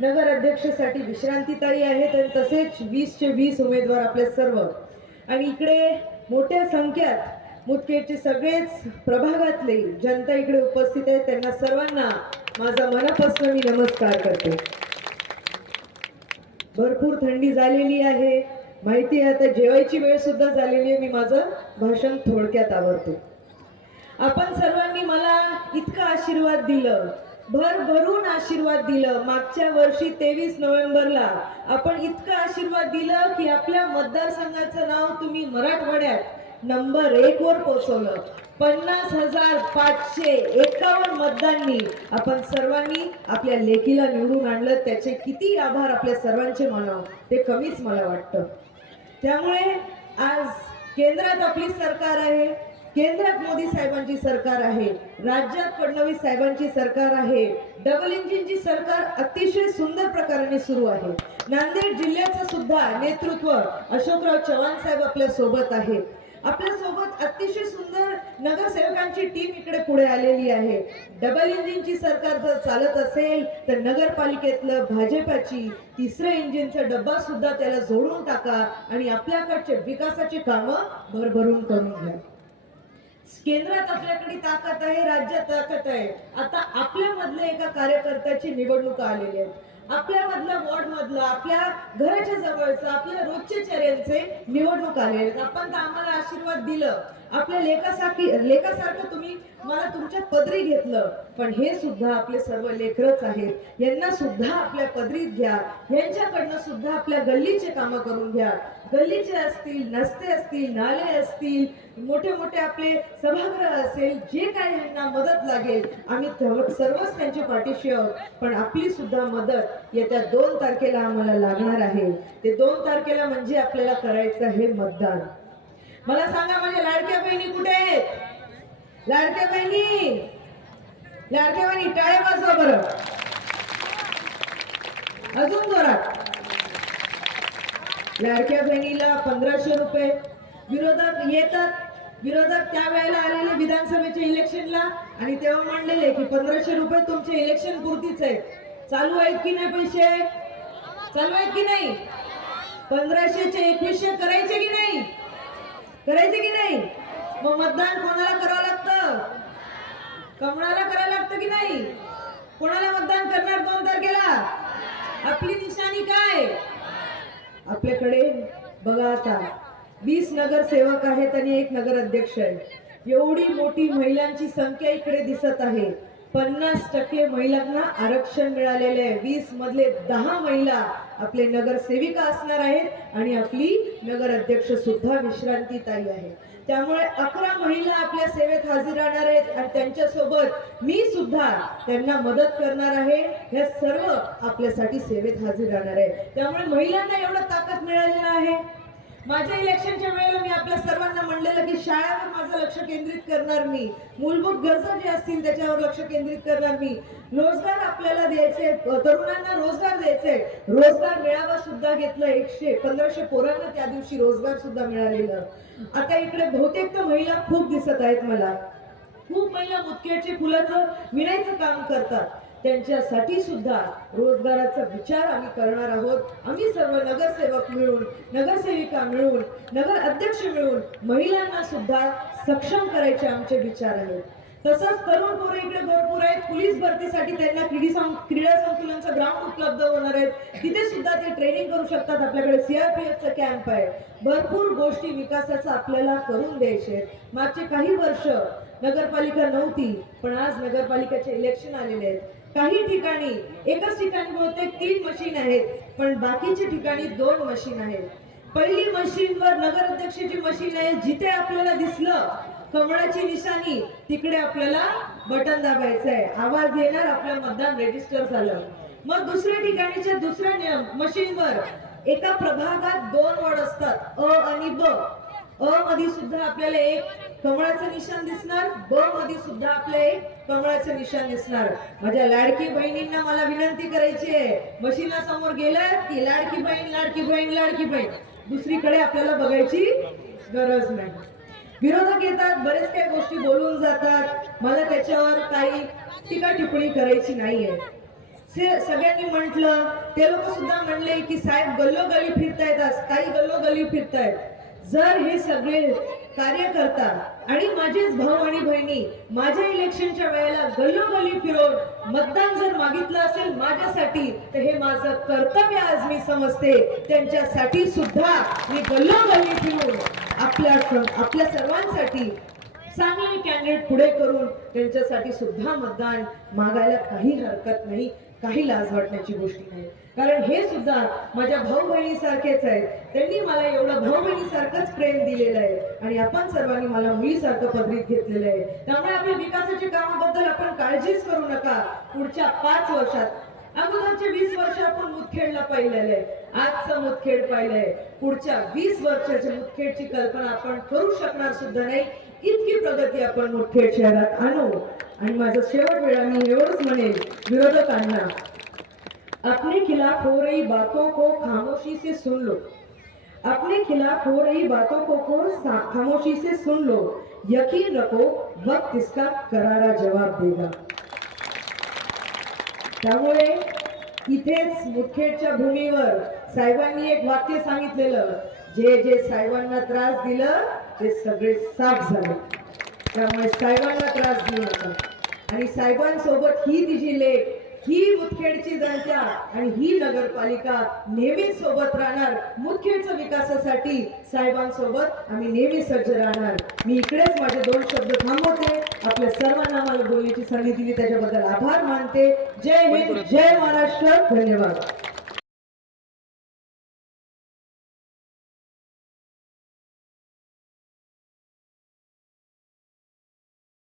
नगर अध्यक्षसाठी विश्रांतीताई आहेत आणि तसेच वीसचे वीस उमेदवार आपले सर्व. आणि इकडे मोठ्या संख्यात मुदखेडचे सगळेच प्रभागातले जनता इकडे उपस्थित आहे त्यांना सर्वांना माझा मनापासून मी नमस्कार करते. भरपूर थंडी झालेली आहे. माहिती आहे आता जेवायची वेळ सुद्धा झालेली आहे. मी माझं भाषण थोडक्यात आवडते आपण सर्वांनी मला इतका आशीर्वाद दिलं. भर भरून आशीर्वाद दिलं. मागच्या वर्षी तेवीस नोव्हेंबरला आपण इतकं आशीर्वाद दिलं की आपल्या मतदारसंघाचं नाव तुम्ही मराठवाड्यात नंबर एक वर पोहोचवलं. पन्नास हजार पाचशे एकावन्न मतदांनी आपण सर्वांनी आपल्या लेखीला निवडून आणलं. त्याचे किती आभार आपल्या सर्वांचे मानाव ते कमीच मला वाटतं. त्यामुळे आज केंद्रात आपली सरकार आहे. केंद्रात मोदी साहेबांची सरकार आहे राज्यात फडणवीस साहेबांची सरकार आहे डबल इंजिनची सरकार अतिशय सुंदर प्रकाराने सुरू आहे. नांदेड जिल्ह्याचं सुद्धा नेतृत्व अशोकराव चव्हाण साहेब आपल्यासोबत आहेत. आपल्यासोबत अतिशय सुंदर नगरसेवकांची टीम इकडे पुढे आलेली आहे. डबल इंजिनची सरकार जर चालत असेल तर नगरपालिकेतलं भाजपाची तिसऱ्या इंजिनचा डब्बा सुद्धा त्याला जोडून टाका आणि आपल्याकडचे विकासाची कामं भरभरून करून घ्या. केंद्रात आपल्याकडे ताकद आहे राज्यात ताकद आहे. आता आपल्यामधल्या एका कार्यकर्त्याची निवडणूक आलेली आहेत आपल्या मधल्या वॉर्ड मधलं आपल्या घराच्या जवळचं आपल्या रोजच्या चर्यांचे निवडणूक आले आहेत. आपण तर आम्हाला आशीर्वाद दिलं. आपल्या लेखासाठी लेखासारखं तुम्ही मला तुमच्या पदरी घेतलं. पण हे सुद्धा आपले सर्व लेकरच आहेत. यांना सुद्धा आपल्या पदरीत घ्या. यांच्याकडनं सुद्धा आपल्या गल्लीचे कामं करून घ्या. गल्लीचे असतील नसते असतील नाले असतील मोठे मोठे आपले सभागृह असेल जे काय यांना मदत लागेल आम्ही सर्वच त्यांच्या पाठीशी आहोत. पण आपली सुद्धा मदत येत्या दोन तारखेला आम्हाला लागणार आहे. ते दोन तारखेला म्हणजे आपल्याला करायचं आहे मतदान. मला सांगा माझ्या लाडक्या बहिणी कुठे आहेत? लाडक्या बहिणी? लाडक्या बहिणी टाळे वाजवा बरं. अजून जोरात. लाडक्या बहिणीला पंधराशे रुपये. विरोधक येतात. विरोधक त्या वेळेला आलेले विधानसभेच्या इलेक्शनला आणि तेव्हा मांडलेले की पंधराशे रुपये तुमचे इलेक्शन पुरतीच आहेत. चालू आहेत की नाही पैसे? चालू आहेत की नाही? पंधराशेचे एकवीसशे करायचे की नाही? करायचे की नाही? मग मतदान कोणाला करावं लागतं? कमळाला करायला लागतं की नाही? कोणाला मतदान करणार दोन तारखेला? आपली निशाणी काय? आपल्याकडे बघा आता वीस नगरसेवक आहेत आणि एक नगर अध्यक्ष आहे एवढी मोठी महिलांची संख्या इकडे दिसत आहे. पन्नास टक्के महिलांना आरक्षण मिळालेले आहे. वीस मधले दहा महिला आपले नगरसेविका असणार आहेत आणि आपली नगर अध्यक्ष सुद्धा विश्रांती ताई आहे त्यामुळे अकरा महिला आपल्या सेवेत हजर राहणार आहेत आणि त्यांच्यासोबत मी सुद्धा त्यांना मदत करणार आहे. हे सर्व आपल्यासाठी सेवेत हजर राहणार आहे. त्यामुळे महिलांना एवढं ताकद मिळालेलं आहे. माझ्या इलेक्शनच्या वेळेला मी आपल्या सर्वांना म्हणलेलं की शाळेवर माझं लक्ष केंद्रित करणार मी. मूलभूत गरजा जे असतील त्याच्यावर लक्ष केंद्रित करणार मी. रोजगार आपल्याला द्यायचे तरुणांना रोजगार द्यायचे. रोजगार मेळावा सुद्धा घेतलं एकशे पंधराशे पोरांना त्या दिवशी रोजगार सुद्धा मिळालेलं. आता इकडे बहुतेक तर महिला खूप दिसत आहेत मला. खूप महिला मुतखेडची फुलाचं विणायचं काम करतात. त्यांच्यासाठी सुद्धा रोजगाराचा विचार आम्ही करणार आहोत. आम्ही सर्व नगरसेवक मिळून नगरसेविका मिळून नगर अध्यक्ष मिळून महिलांना सुद्धा सक्षम करायचे आमचे विचार आहेत. तसंच तरुण पोरं इकडे भरपूर आहेत. पोलीस भरतीसाठी त्यांना क्रीडी सं- क्रीडा संकुलांचं ग्राउंड उपलब्ध होणार आहेत. तिथे सुद्धा ते ट्रेनिंग करू शकतात. आपल्याकडे सीआरपीएफचं कॅम्प आहे. भरपूर गोष्टी विकासाचं आपल्याला करून द्यायचे आहेत. मागचे काही वर्ष नगरपालिका नव्हती पण आज नगरपालिकेचे इलेक्शन आलेले आहेत. काही ठिकाणी एकाच ठिकाणी बहुतेक तीन मशीन आहेत पण बाकीच्या ठिकाणी दोन मशीन आहेत. पहिली मशीनवर नगराध्यक्षाची मशीन आहे जिथे आपल्याला दिसलं कमळाची निशाणी तिकडे आपल्याला बटन दाबायचं आहे. आवाज येणार आपलं मतदान रेजिस्टर झालं. मग दुसऱ्या ठिकाणीच्या दुसऱ्या नियम मशीनवर एका प्रभागात दोन वड असतात अ आणि ब. अ मध्ये सुद्धा आपल्याला एक कमळाचं निशाण दिसणार ब मध्ये सुद्धा आपलं एक कमळाचं निशाण दिसणार. माझ्या लाडकी बहिणींना मला विनंती करायची आहे. मशीना समोर गेलं की लाडकी बहीण लाडकी बहीण लाडकी बहीण. दुसरीकडे आपल्याला बघायची गरज नाही. विरोधक येतात बरेच काही गोष्टी बोलून जातात. मला त्याच्यावर काही टीका टिप्पणी करायची नाहीये. सगळ्यांनी म्हटलं ते लोक सुद्धा म्हणले की साहेब गल्लोगल्ली फिरतायत आज काही गल्लोगल्ली फिरतायत. जर हे सगळे कार्यकर्ता आणि माझेच भाऊ आणि बहिणी माझ्या इलेक्शनच्या वेळेला गल्लोगल्ली फिरून मतदान जर मागितलं असेल माझ्यासाठी तर हे माझं कर्तव्य आज मी समजते. त्यांच्यासाठी सुद्धा मी गल्लोगल्ली फिरून आपल्या आपल्या सर्वांसाठी चांगले कॅन्डिडेट पुढे करून त्यांच्यासाठी सुद्धा मतदान मागायला काही हरकत नाही. काही लाज वाटण्याची गोष्टी नाही. कारण हे सुद्धा माझ्या भाऊ बहिणीसारखेच आहेत. त्यांनी मला एवढं भाऊ बहिणीसारखंच प्रेम दिलेलं आहे. आणि आपण सर्वांनी मला मुलीसारखं पदरीत घेतलेलं आहे. त्यामुळे आपल्या विकासाच्या कामाबद्दल आपण काळजीच करू नका. पुढच्या पाच वर्षात अगोदरचे वीस वर्ष आपण मुदखेडला पाहिलेले आजचा आजचं मुदखेड पाहिलंय. पुढच्या वीस वर्षाच्या मुदखेडची कल्पना आपण करू शकणार सुद्धा नाही. इतकी प्रगती आपण मुदखेड शहरात आणू. आणि माझा शेवट वेळा मी एवढंच म्हणेल विरोधकांना अपने खिलाफ हो रही बातों को खामोशी से सुन लो. अपने खिलाफ हो रही बातों को को खामोशी से सुन लो. यकीन रखो वक्त इसका करारा जवाब देगा. त्यामुळे इथेच मुखेडच्या भूमीवर साहेबांनी एक वाक्य सांगितलेलं जे जे साहेबांना त्रास दिलं ते सगळे साफ झाले. त्यामुळे साहेबांना त्रास दिला होता. आणि साहेबांसोबत ही तिची लेख ही मुदखेडची जनता आणि ही नगरपालिका नेहमीच सोबत राहणार. मुदखेडच्या विकासासाठी साहेबांसोबत आम्ही नेहमी सज्ज राहणार. मी इकडेच माझे दोन शब्द थांबवते. आपल्या सर्वांना मला बोलण्याची संधी दिली त्याच्याबद्दल आभार मानते. जय हिंद जय महाराष्ट्र. धन्यवाद.